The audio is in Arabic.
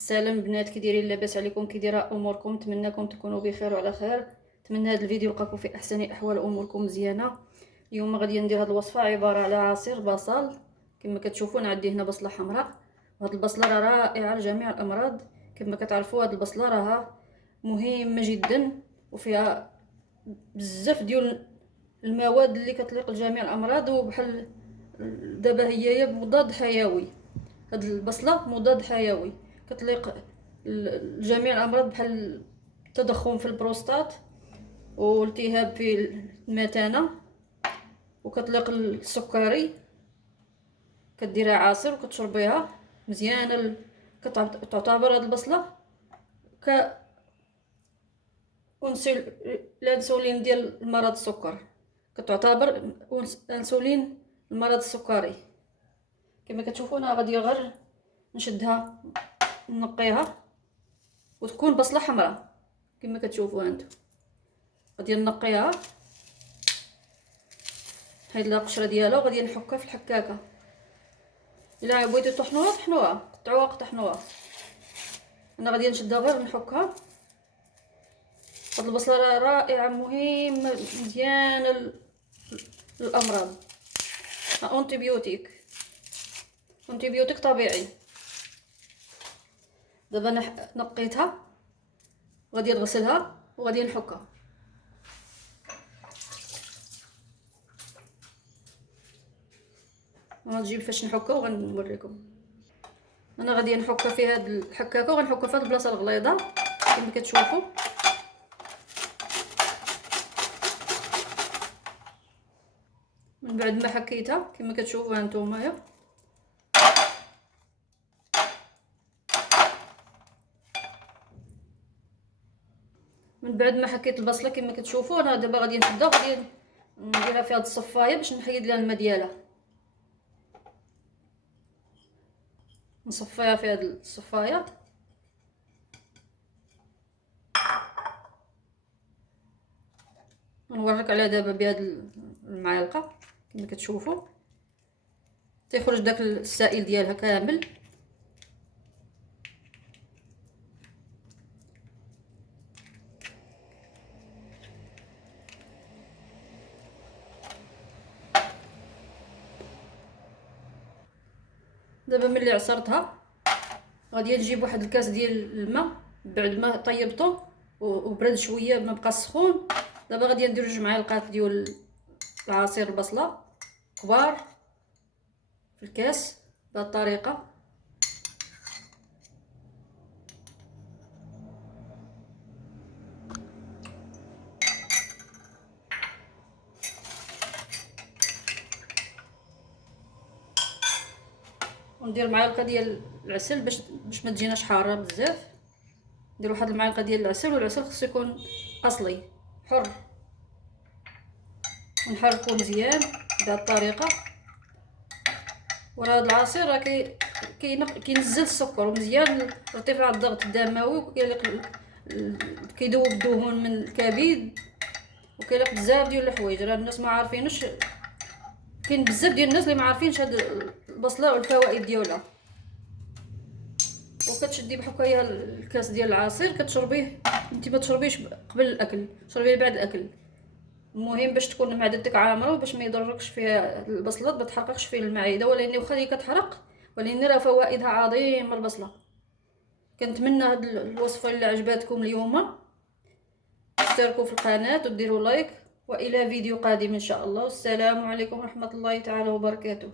السلام بنات، كي دايرين؟ لاباس عليكم؟ كي دايره اموركم؟ نتمنىكم تكونوا بخير وعلى خير. نتمنى هذا الفيديو يلقاكم في احسن احوال، اموركم مزيانه. اليوم غادي ندير هذه الوصفه عباره على عصير بصل. كما كتشوفون عندي هنا بصله حمراء، وهذه البصله راه رائعه لجميع الامراض. كما كتعرفوا هذه البصله راها مهمه جدا، وفيها بزاف ديال المواد اللي كتليق لجميع الامراض، وبحال دابا هي مضاد حيوي. هاد البصله مضاد حيوي كتليق لجميع الامراض بحال التضخم في البروستات والتهاب في المثانه، وكتليق السكري. كديرها عصير وكتشربيها مزيانه. كتعتبر هاد البصله ك الانسولين ديال مرض السكر، كتعتبر انسولين المرض السكري. كما كتشوفون غادي غير نشدها نقيها، وتكون بصله حمراء كما كتشوفوا هانتو. غادي نقيها، هاد القشره ديالها، وغادي نحكها في الحكاكه. الا بغيتو طحنوها طحنوها، قطعوها طحنوها. انا غادي نشدها غير نحكها. هاد البصله رائعه مهمه مزيانه للامراض. انتيبيوتيك طبيعي. دابا انا نقيتها، غادي نغسلها وغادي نحكها. غنجيب فاش نحكها وغنوريكم. انا غادي نحكها في هاد الحكاكه، وغنحكها في هاد البلاصه الغليظه كما كتشوفوا. من بعد ما حكيتها كما كتشوفوا هانتوما، من بعد ما حكيت البصله كما كتشوفوا، انا دابا غادي نشدها وغادي نديرها في هاد الصفايه باش نحيد لها الماء ديالها. نصفيها في هاد الصفايه. نوريك عليها دابا بهاد المعلقه كما كتشوفوا، تيخرج داك السائل ديالها كامل. دابا ملي عصرتها غادي نجيب واحد الكاس ديال الماء بعد ما طيبته وبرد شويه، ما بقى سخون. دابا غادي ندير 2 معالق ديال العصير البصله كبار في الكاس بهذه الطريقه. وندير معلقه ديال العسل باش ما تجيناش حاره بزاف. ندير واحد المعلقه ديال العسل، والعسل خصو يكون اصلي حر. ونحركو مزيان بهذه الطريقه. وراه هذا العصير راه كينزل السكر مزيان، ارتفاع الضغط الدموي، كيذوب الدهون من الكبد، وكيليق بزاف ديال الحوايج. راه الناس ما عارفينش، كاين بزاف ديال الناس اللي ما عارفينش هاد البصله والفوائد ديالها. وكتشدي بحكايه الكاس ديال العصير كتشربيه. انت ما تشربيش قبل الاكل، شربيه بعد الاكل. المهم باش تكون معدتك عامره وباش ما يضركش فيها البصلات، ما تحرقكش في المعده. ولكن واخا هي كتحرق، ولكن راه فوائدها عظيمه البصله. كنتمنى هاد الوصفه اللي عجباتكم اليوم تشتركوا في القناه وديروا لايك، والى فيديو قادم ان شاء الله. والسلام عليكم ورحمه الله تعالى وبركاته.